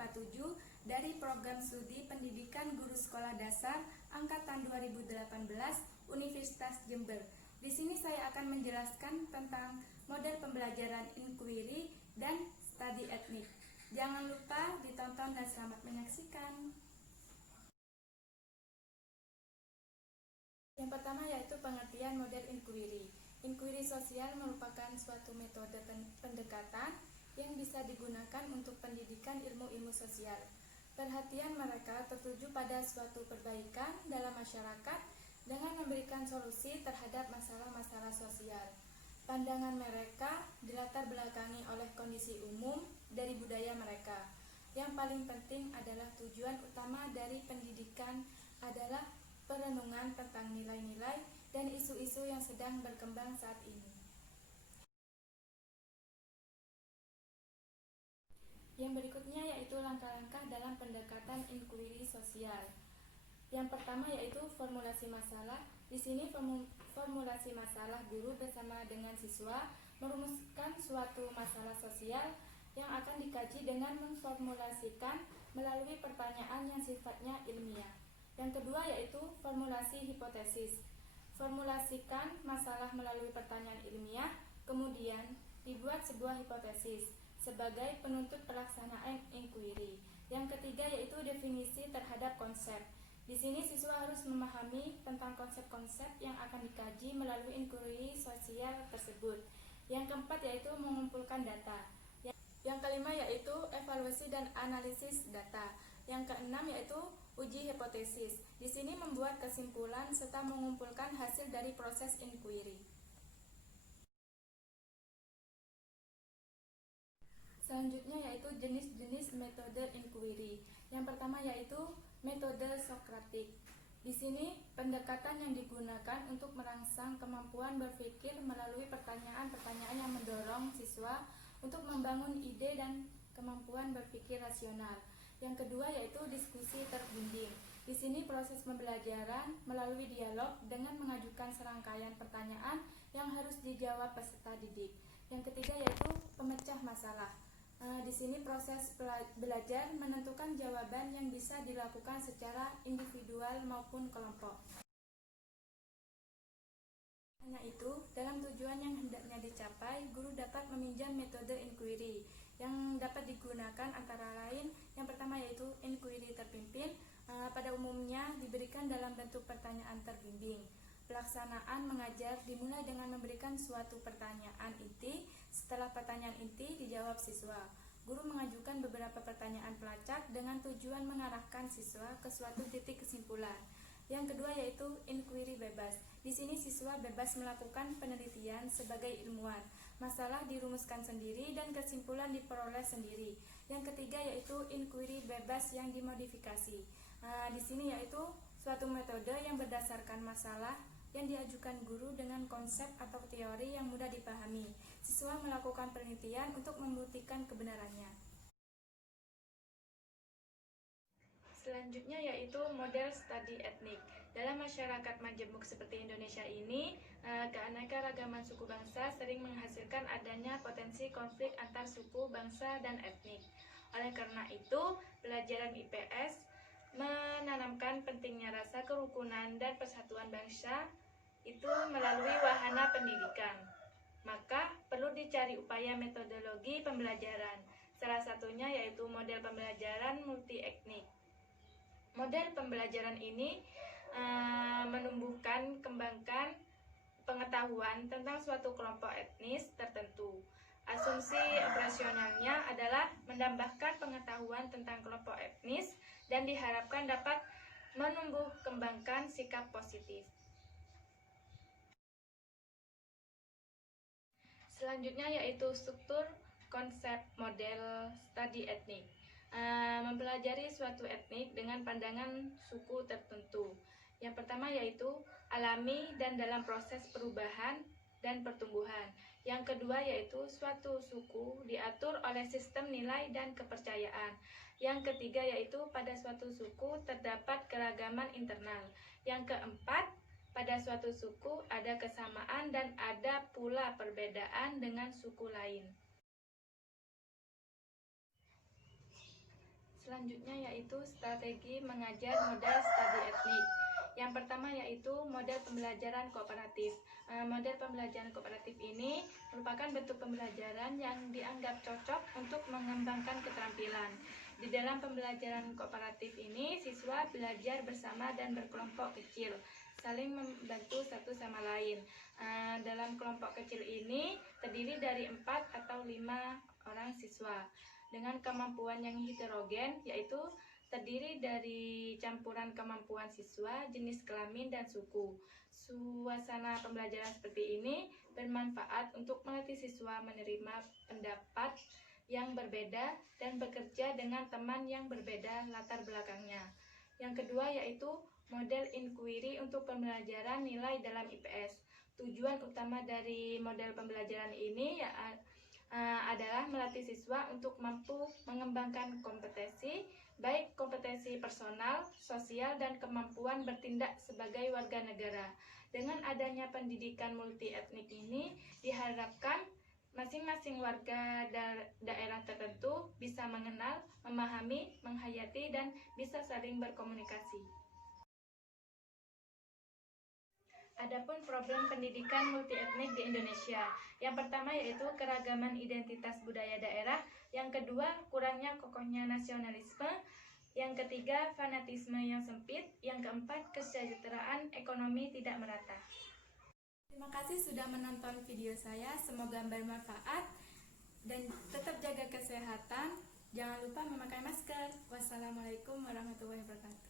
1047 dari Program Studi Pendidikan Guru Sekolah Dasar Angkatan 2018 Universitas Jember. Di sini saya akan menjelaskan tentang model pembelajaran inquiry dan studi etnik. Jangan lupa ditonton dan selamat menyaksikan. Yang pertama yaitu pengertian model inquiry. Inquiry sosial merupakan suatu metode pendekatan yang bisa digunakan untuk pendidikan ilmu-ilmu sosial. Perhatian mereka tertuju pada suatu perbaikan dalam masyarakat dengan memberikan solusi terhadap masalah-masalah sosial. Pandangan mereka dilatar belakangi oleh kondisi umum dari budaya mereka. Yang paling penting adalah tujuan utama dari pendidikan adalah perenungan tentang nilai-nilai dan isu-isu yang sedang berkembang saat ini. Yang berikutnya yaitu langkah-langkah dalam pendekatan inquiry sosial. Yang pertama yaitu formulasi masalah. Di sini formulasi masalah guru bersama dengan siswa merumuskan suatu masalah sosial yang akan dikaji dengan memformulasikan melalui pertanyaan yang sifatnya ilmiah. Yang kedua yaitu formulasi hipotesis. Formulasikan masalah melalui pertanyaan ilmiah, kemudian dibuat sebuah hipotesis sebagai penuntut pelaksanaan inquiry. Yang ketiga yaitu definisi terhadap konsep. Di sini siswa harus memahami tentang konsep-konsep yang akan dikaji melalui inquiry sosial tersebut. Yang keempat yaitu mengumpulkan data. Yang kelima yaitu evaluasi dan analisis data. Yang keenam yaitu uji hipotesis. Di sini membuat kesimpulan serta mengumpulkan hasil dari proses inquiry. Selanjutnya yaitu jenis-jenis metode inquiry. Yang pertama yaitu metode Sokratik. Di sini pendekatan yang digunakan untuk merangsang kemampuan berpikir melalui pertanyaan-pertanyaan yang mendorong siswa untuk membangun ide dan kemampuan berpikir rasional. Yang kedua yaitu diskusi terbimbing. Di sini proses pembelajaran melalui dialog dengan mengajukan serangkaian pertanyaan yang harus dijawab peserta didik. Yang ketiga yaitu pemecah masalah. Di sini proses belajar menentukan jawaban yang bisa dilakukan secara individual maupun kelompok. Hanya itu, dalam tujuan yang hendaknya dicapai, guru dapat meminjam metode inquiry yang dapat digunakan antara lain yang pertama yaitu inquiry terpimpin, pada umumnya diberikan dalam bentuk pertanyaan terbimbing. Pelaksanaan mengajar dimulai dengan memberikan suatu pertanyaan inti. Setelah pertanyaan inti dijawab siswa, guru mengajukan beberapa pertanyaan pelacak dengan tujuan mengarahkan siswa ke suatu titik kesimpulan. Yang kedua yaitu inquiry bebas. Di sini siswa bebas melakukan penelitian sebagai ilmuwan. Masalah dirumuskan sendiri dan kesimpulan diperoleh sendiri. Yang ketiga yaitu inquiry bebas yang dimodifikasi. Di sini yaitu suatu metode yang berdasarkan masalah yang diajukan guru dengan konsep atau teori yang mudah dipahami. Siswa melakukan penelitian untuk membuktikan kebenarannya. Selanjutnya yaitu model studi etnik. Dalam masyarakat majemuk seperti Indonesia ini, keanekaragaman suku bangsa sering menghasilkan adanya potensi konflik antar suku, bangsa, dan etnik. Oleh karena itu, pelajaran IPS menanamkan pentingnya rasa kerukunan dan persatuan bangsa itu melalui wahana pendidikan. Maka perlu dicari upaya metodologi pembelajaran. Salah satunya yaitu model pembelajaran multi-etnik. Model pembelajaran ini menumbuhkan kembangkan pengetahuan tentang suatu kelompok etnis tertentu. Asumsi operasionalnya adalah menambahkan pengetahuan tentang kelompok etnis dan diharapkan dapat menumbuh kembangkan sikap positif. Selanjutnya yaitu struktur konsep model studi etnik. Mempelajari suatu etnik dengan pandangan suku tertentu. Yang pertama yaitu alami dan dalam proses perubahan dan pertumbuhan. Yang kedua yaitu suatu suku diatur oleh sistem nilai dan kepercayaan. Yang ketiga yaitu pada suatu suku terdapat keragaman internal. Yang keempat, pada suatu suku ada kesamaan dan ada pula perbedaan dengan suku lain. Selanjutnya yaitu strategi mengajar model studi etnik. Yang pertama yaitu model pembelajaran kooperatif. Model pembelajaran kooperatif ini merupakan bentuk pembelajaran yang dianggap cocok untuk mengembangkan keterampilan. Di dalam pembelajaran kooperatif ini, siswa belajar bersama dan berkelompok kecil, saling membantu satu sama lain. Dalam kelompok kecil ini terdiri dari 4 atau 5 orang siswa dengan kemampuan yang heterogen, yaitu terdiri dari campuran kemampuan siswa, jenis kelamin, dan suku. Suasana pembelajaran seperti ini bermanfaat untuk melatih siswa menerima pendapat yang berbeda dan bekerja dengan teman yang berbeda latar belakangnya. Yang kedua yaitu model inquiry untuk pembelajaran nilai dalam IPS. Tujuan utama dari model pembelajaran ini adalah melatih siswa untuk mampu mengembangkan kompetensi, baik kompetensi personal, sosial, dan kemampuan bertindak sebagai warga negara. Dengan adanya pendidikan multi etnik ini, diharapkan masing-masing warga daerah tertentu bisa mengenal, memahami, menghayati, dan bisa saling berkomunikasi. Adapun problem pendidikan multietnik di Indonesia. Yang pertama yaitu keragaman identitas budaya daerah, yang kedua kurangnya kokohnya nasionalisme, yang ketiga fanatisme yang sempit, yang keempat kesejahteraan ekonomi tidak merata. Terima kasih sudah menonton video saya, semoga bermanfaat dan tetap jaga kesehatan. Jangan lupa memakai masker. Wassalamualaikum warahmatullahi wabarakatuh.